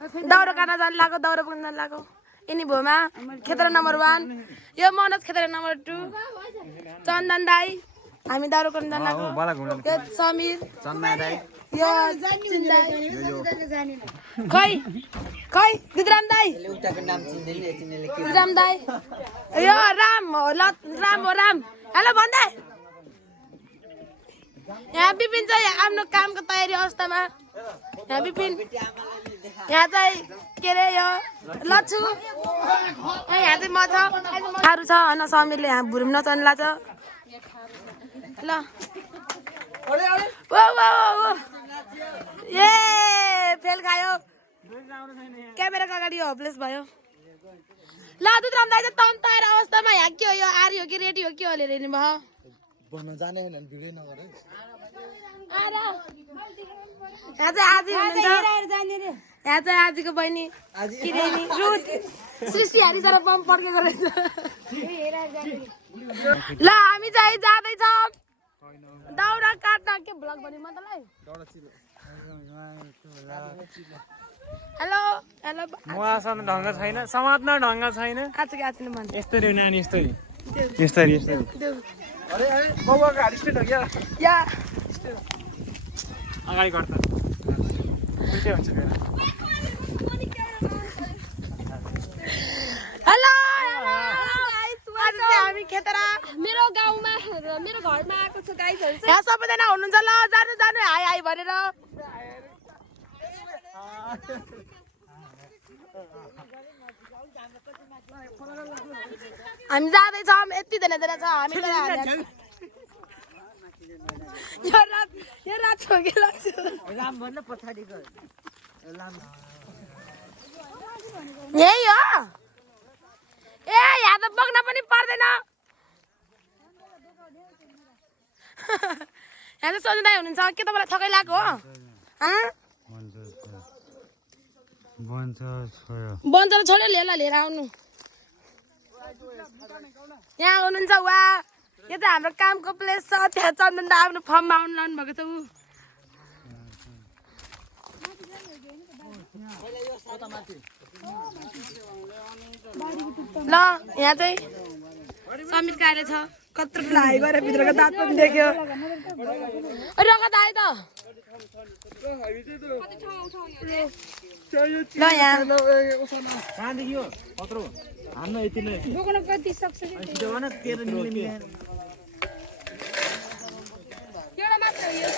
दाउरा काट्न जान लाग्यो दाउरा पुग्न जान लाग्यो यिनी भोमा खेतरा नम्बर 1 यो मनोज खेतरा नम्बर 2 चन्दन दाई हामी दाउरा काट्न जान लाग्यो यो समीर चन्ना दाई यो खै खै गुजराम दाई एउटाको नाम चिन्दैन चिन्नेले के गुजराम दाई यो राम हो राम हेलो भन्दै यहाँ बिपिन चाहिँ आफ्नो कामको तयारी अवस्थामा यहाँ बिपिन यहाँ चाहिँ के अरे यो लच्छु यहाँ चाहिँ म छ अरू छ होइन समीरले यहाँ भुरुम नचाउनु लाग्छ ल ए फेल खायो क्यामेराको अगाडि होपलेस भयो ल दुधराम दाइ चाहिँ तम तयार अवस्थामा यहाँ के हो यो आरी हो कि रेडी हो के हो लिएर हिँड्नु भयो बन्न जाने होइन भिडियो नगर यहाँ चाहिँ आजी हुनुहुन्छ यहाँ चाहिँ आजीको बहिनी किरेनी रुट सृष्टि हारिसर बम पड्केको रहेछ ल हामी चाहिँ जाँदैछौँ दाउरा काट्न के भ्लग भन्यो मतलाई हेलो हेलो मसँग ढङ्ग छैन समात्न ढङ्ग छैन आज के आज भन्छ यस्तरी नानी यस्तरी अरे बाबुको गाडी स्टेट हो क्या या अगाडि गर्दा उल्टै हुन्छ फेरि हेलो हामी खेतरा मेरो गाउँमा मेरो घरमा आएको छु गाईहरु चाहिँ यहाँ सबैजना हुनुहुन्छ ल जानु जानु हाई हाई भनेर हामी जाँदैछौँ यति धेरै छ हामी यो रात छोके लाग्छ राम भन्नु पछाडिको यही हो ए यहाँ त बग्न पनि पर्दैन यहाँ त सन्जु दाइ हुनुहुन्छ के तपाईँलाई थकै लाग्यो हो बन्छ छोड्यो लिएर आउनु यहाँ हुनुहुन्छ वा यो त हाम्रो कामको प्लेस छ त्यहाँ चन्दन दा आफ्नो फर्ममा आउनु लानु भएको छ ऊ ल यहाँ चाहिँ समीर काले छ कत्रो फ्लाइ गरेर भित्रको दाँत पनि देख्यो रगत आयो त ल यहाँ कहाँदेखि हो कत्रो हान्न यति नै बोक्न कति सक्छ छिटो भन 13 मिमी एउटा मात्र हो यो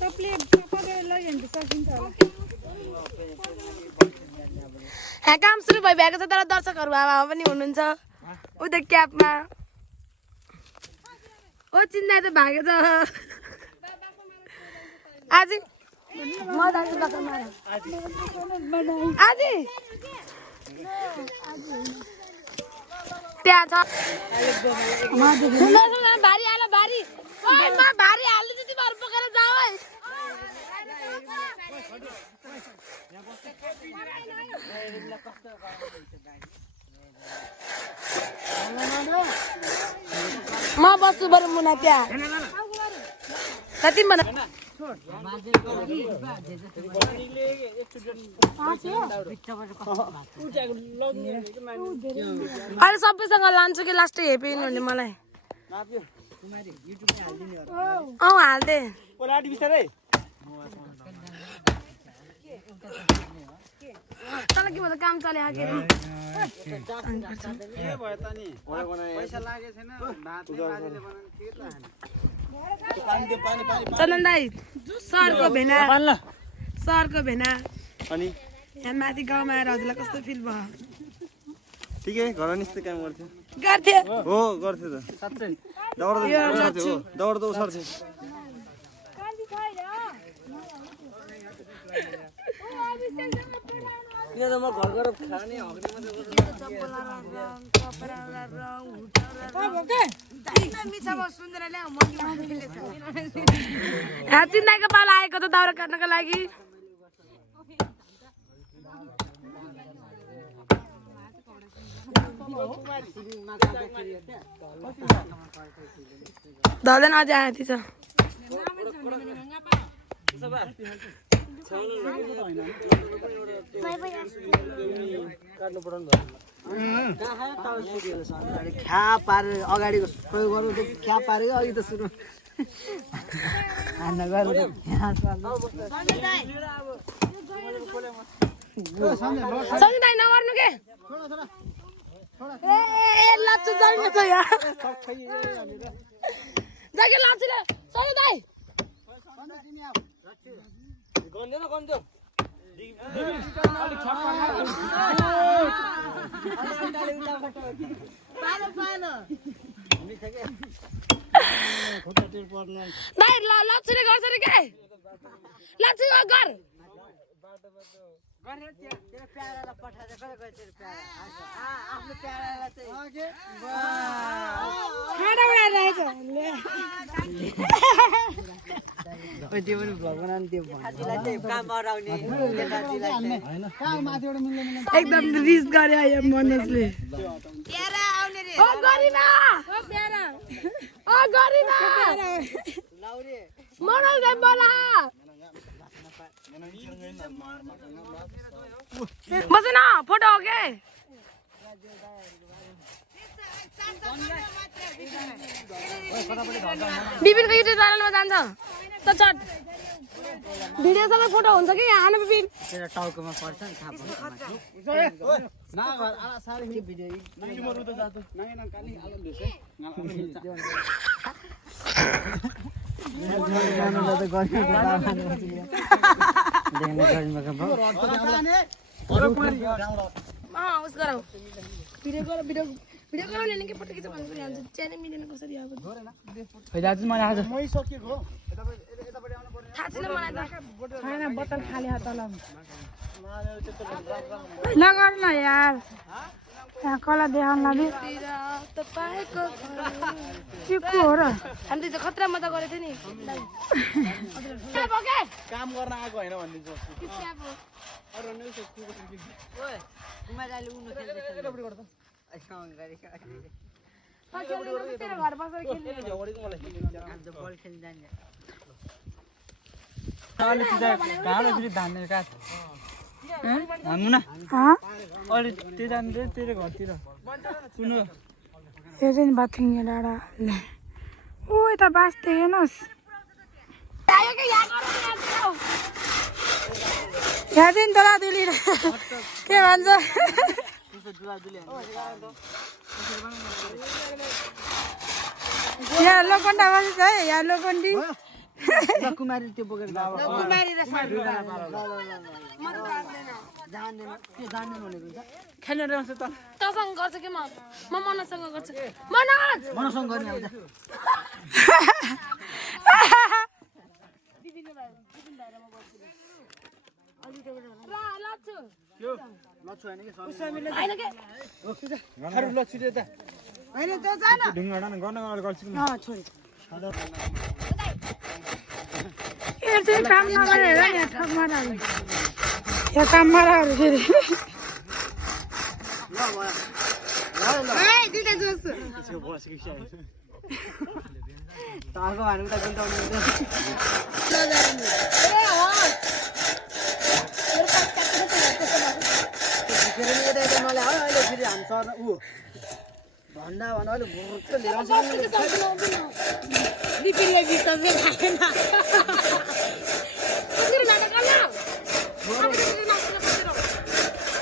सबले पकाएर लग्यो भने त सकिन्छ होला यहाँ काम सुरु भइरहेको छ तर दर्शकहरू आमा पनि हुनुहुन्छ उता क्यापमा ओ चिन्दा त भागेछ आज त्यहाँ छ भारी हाल भारी भारी हाल्नु चाहिँ तिमीहरू बोकेर जाऊ है म बस्छु बरु मुना त्यहाँ कति मन अहिले सबैसँग लान्छु कि लास्टै हेपी हुने मलाई अँ हाल्दे तल के भन्छ काम चले चन्दन दाई सरको भेना अनि यहाँ माथि गाउँमा आएर हजुरलाई कस्तो फिल भयो ठिकै घर निस्ते काम गर्थ्यो गर्थे हो गर्थ्यो त साच्चै दौड त उसार्छ किन त म घर गएर खाने हग्ने यहाँ चिन्दाको पाला आएको त दाउरा काट्नको लागि धदैन अझै आएको थिएछ ख्या पारेर अगाडिको प्रयोग गर्नु त ख्या पारेको अघि त सुरु हान्न गर्नु सन्जु दाइ नगर्नु के ए लच्चु जाने छ यार जाके लच्चुले सन्जु दाइ दाइ लच्चुले गर्छ रे के लच्चु गर तेरो प्यारालाई पठाएर कहिले गयो तेरो प्यारा आफ्नो प्यारालाई चाहिँ खाना बनाएर आएछ त्यो पनि भ्लग बनाउनु त्यो साथीलाई चाहिँ काम अराउने एकदम रिस गरे यो मनोजले प्यारा आउने रे ओ गरिमा ओ गरिमा लाउरे मनोज दाइ बोला बसेन फोटो हो के बिपिनको युट्युब च्यानलमा जान्छ त चट भिडियोसँग फोटो हुन्छ कि यहाँ आन बिपिन तेरो टाउकोमा पर्छ नि थाहा उस गराऊ भिडियो गराउ नि के फोटो खिच भन्नु परिहाल्छ च्यानै मिलेन कसरी अब दाजु मलाई आज थाहा छैन मलाई त खाना बोतल खाले तल नगर न यार यहाँ कला देखाउन लाग्यो तपाईँको के को हो र हामी त खतरा मजा गरेको थियो नि काम गर्न आएको होइन भनिदिन्छु तेरो घर बसेर खेल्ने बल खेल्न जान्छ धान्ने काठ हान्नु न अलि त्यो जानु तेरो घरतिर सुन्नु यो चाहिँ बाथुङ्गे डाँडा ओ यता बाँस देखेनस् यहाँ चाहिँ दलादुली के भन्छ यहाँ लोखण्डा बसेछ है यहाँ लोखण्डी कुमारी त्यो बोकेर खेल्न रहेछ त तसँग गर्छ कि म मनोजसँग गर्छु मनोज मनसँग गर्ने आउँछ यो चाहिँ काम नगरेर यहाँ ठगमाराहरू यहाँ काममाराहरू फेरि ताको भानु त गुन्टाउनु अहिले फेरि हामी सर ऊ भन्दा भन्दा अहिले भुर्क लिएर बिपिनले विश्वास खाएन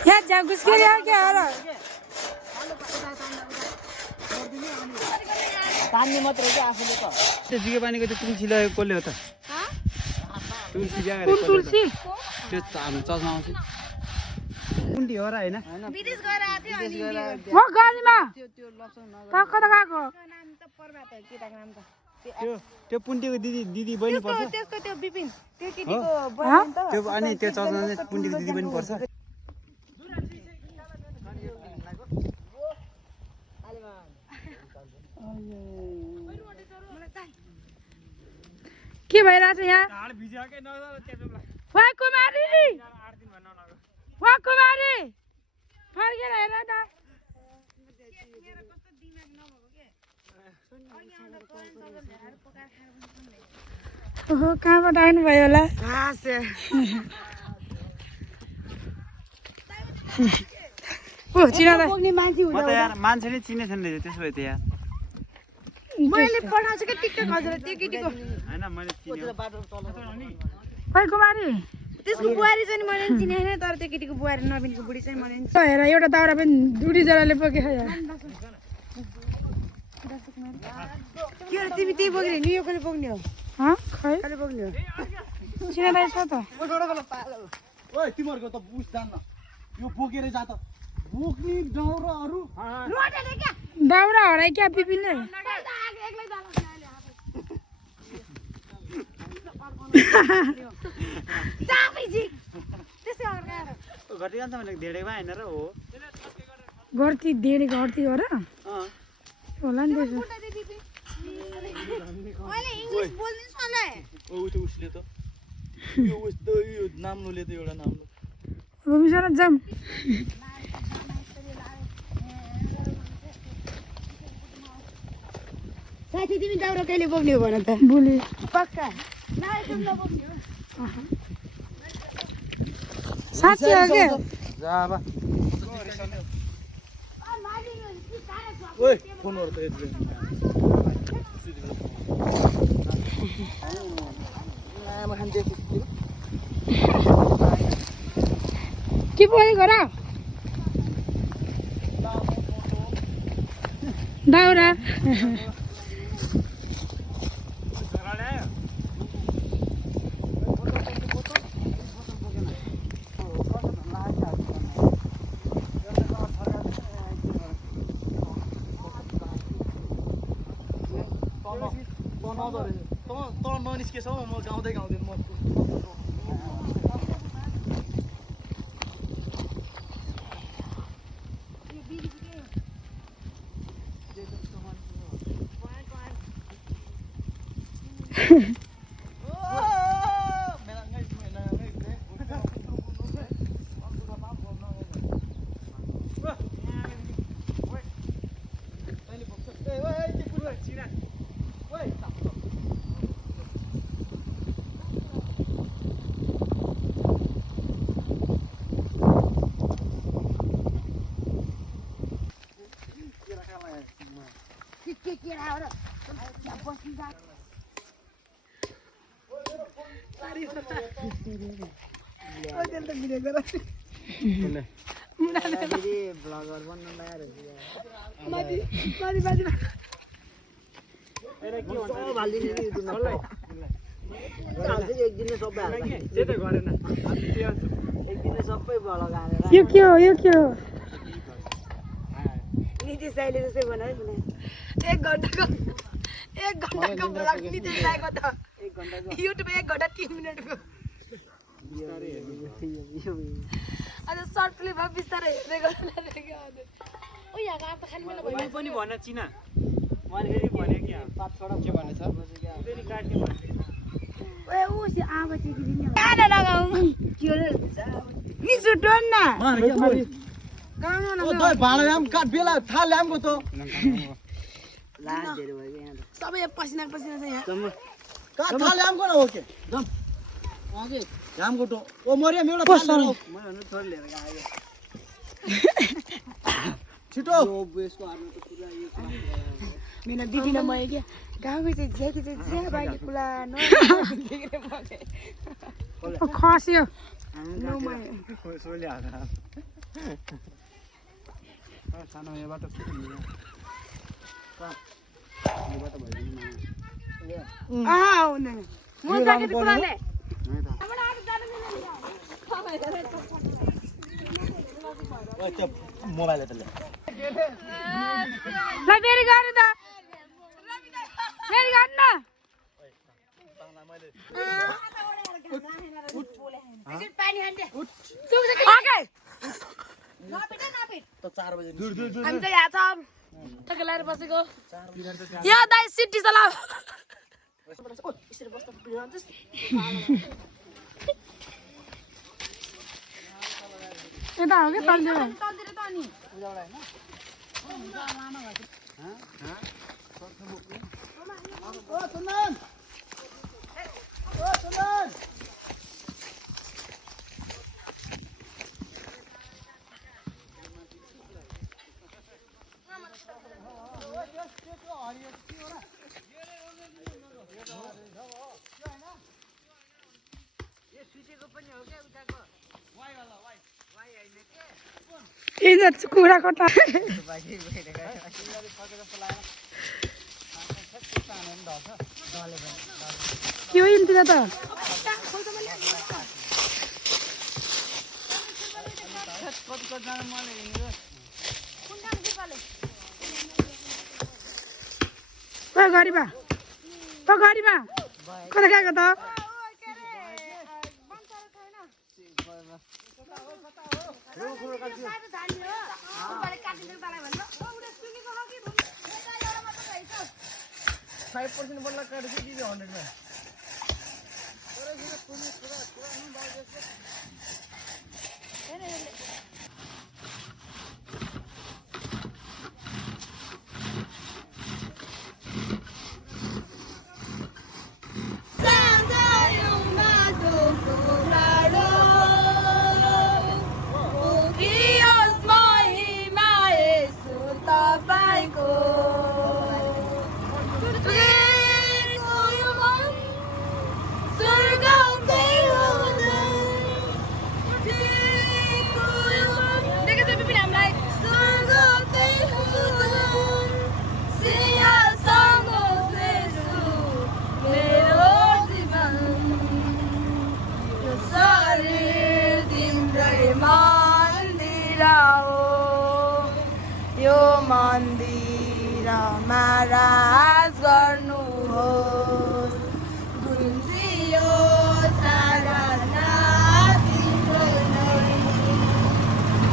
यहाँ जहाँ घुस्केर क्या हो र तान्ने मात्र हो कि आफूले त त्यो जिगे पानीको त्यो तुलसी लगेको कसले हो त तुलसी कुन तुलसी त्यो हाम्रो चस्मा आउँछ कुन्टी हो र होइन विदेश गएर आथ्यो अनि हो गाडीमा त कता गएको त्यो पुन्टीको दिदी बहिनी पर्छ त्यसको त्यो बिपिन त्यो केटीको त्यो अनि त्यो चस्मा चाहिँ पुन्टीको दिदी बहिनी पर्छ के भइरहेछ यहाँ वाह कुमारी फर्केर हेर त ओहो कहाँबाट आउनुभयो होला ओ चिना त बोक्ने मान्छे म त यार मान्छेले चिनेछन् रहेछ त्यसो भए त यार मैले पठाउँछु कि टिकटक हजुर त्यो केटीको हैन मैले चिने खै कुमारी त्यसको बुहारी चाहिँ मैले चिनेन तर त्यो केटीको बुहारी नवीनको बुढी चाहिँ मैले हेर एउटा दाउरा पनि दुडी जराले बोके यार के हो तिमी त्यही बोक्ने नि यो कहिले बोक्ने हो खै कहिले बोक्ने हो चिना दाइ छ त ओइ तिमीहरुको त बुझ जान्न यो बोकेर जा त बोक्ने दाउराहरु दाउरा हराइ क्या बिपिनले घटी जान्छ भने धेडेमा हैन र हो गर्ती डेढी घर्ती हो र होला नि त्यसो मैले इंग्लिश बोल्दिस मलाई ओ त उसले त यो उस त यो नाम्नुले त एउटा नाम्नु भूमिसँग जाम साथी तिमी दाउरा कहिले बोक्ने हो भन त भोलि पक्का नआइसम्म नबोक्ने हो साँच्ची हो के जा बा ओइ फोनहरु त यति के बोले गर दाउरा ननिस्केछौ म गाउँदै गाउँदै म ब्लगर बन्न नयाँ एकदिन सबै एकदिन सबै ब्लग हालेर यो के हो नितेश दाइले जस्तै बनायो नि 1 घण्टाको ब्लग नितेश दाइको त 1 घण्टाको युट्युब 1 घण्टा 3 मिनेटको आज सर्ट फिल्ममा बिस्तारै हेर्दै गर्नु ओ यहाँ गाड त खानु मिल्नु भयो मैले पनि भन्न चिना मैले फेरि भने के पात छोडा के भनेछ फेरि काट्ने भने ओए उ सी आमा चाहिँ दिने गाना लगाऊ के हो नि सुटोन न गाउनु न ओ दइ भाडा ल्याम काट बेला थाल ल्यामको त लाज धेरै भयो यहाँ सबै पसिना छ यहाँ काट थाल ल्यामको न हो के जम अघि ल्यामको त ओ मरियम एउटा थाल ल्याऊ म भन्नु थोर लिएर गयो छिटो यो बेसको आर्मी त पुरा यो मेरो दिदी न मैले के गाउँको चाहिँ ज्याकी चाहिँ ज्या बाकी पुला न खस्यो नो मैले सोले हाल सानो यबाट आउने म ज्याकी पुलाले ओ त्यो मोबाइल त ल्या ल फेरि गर्नु त फेरि गर्नु न पानी हान्डे ओके त 4 बजे दूर दूर हामी चाहिँ यहाँ छौँ टक्कै लाएर बसेको यो दाइ सिटी चलाऊ यता हो कि तल्तिर इज्जत कुरा कता के हो इन्तिर त ओ गाडीमा कता गएको त यो मन्दिरमा राज गर्नुहोस् गुन्जियो सारा तिम्रो नै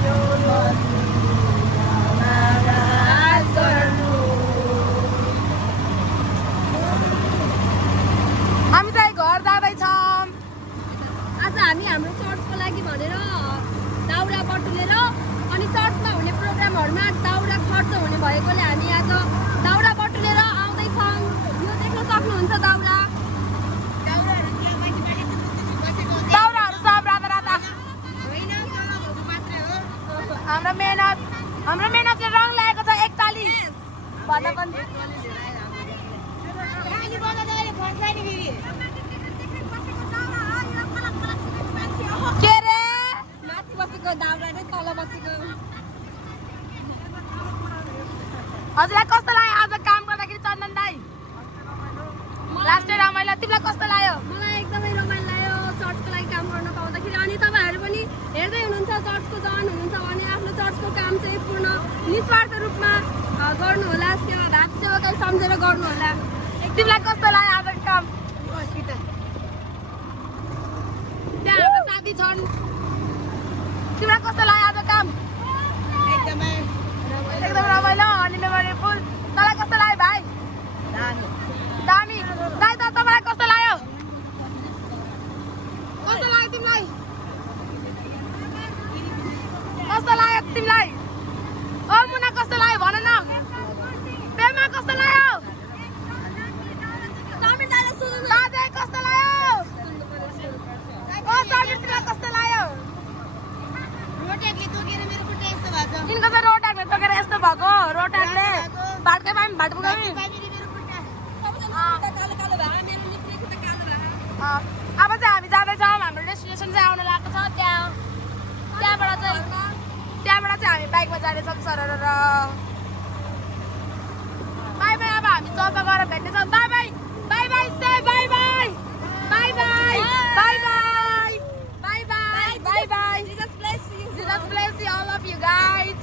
यो मन्दिरमा राज गर्नुहोस्। हामी चाहिँ घर जाँदैछौँ। आज हामी हाम्रो चर्चको लागि भनेर दाउरा बटुलेर अनि चर्चमा हुने प्रोग्रामहरूमा दाउरा खर्च हुने भएकोले हामी आज दाउरा बटुलेर आउँदैछौँ। यो देख्न सक्नुहुन्छ दाउराहरू सब राता राता हाम्रो मेहनतले रङ ल्याएको छ 41 भन्दा पनि के रे माथि बसेको दाउरा नै तल बसेको। हजुरलाई कस्तो लाग्यो आज काम गर्दाखेरि चन्दन दाइ? लास्ट रमाइलो। तिमीलाई कस्तो लाग्यो? मलाई एकदमै रमाइलो लाग्यो चर्चको लागि काम गर्न पाउँदाखेरि। अनि तपाईँहरू पनि हेर्दै हुनुहुन्छ चर्चको जवान हुनुहुन्छ भने आफ्नो चर्चको काम चाहिँ पूर्ण निस्वार्थ रूपमा गर्नुहोला। सेवा भाग सेवाकाई सम्झेर गर्नुहोला। तिमीलाई कस्तो लाग्यो आजको काम? त्यहाँ हाम्रो साथी छन्। तिमीलाई कस्तो लाग्यो आज काम? एकदम रमाइलो अनि मेमोरेबल। तँलाई कस्तो लाग्यो भाइ? दामी। दाइ त तपाईँलाई कस्तो लाग्यो? कस्तो लाग्यो तिमीलाई? कस्तो लाग्यो तिमीलाई? ओ मुना कस्तो लाग्यो भन न? पेमा कस्तो लाग्यो? दाजु कस्तो लाग्यो? ओ समीर तिमीलाई कस्तो लाग्यो? यिनको चाहिँ रोटाकले टोकेर यस्तो भएको। रोटाकले भाटकै पामी भाट पुगामी। अब चाहिँ हामी जाँदैछौँ। हाम्रो डेस्टिनेसन चाहिँ आउन लागेको छ। त्यहाँबाट चाहिँ हामी बाइकमा जानेछौँ सरर। Bye bye. अब हामी चौपा गएर भेट्नेछौँ। Bye bye. Bye bye. Bye bye. Bye bye. Bye bye. Bye bye. Bye bye. Jesus bless you. Jesus bless you, all of you guys.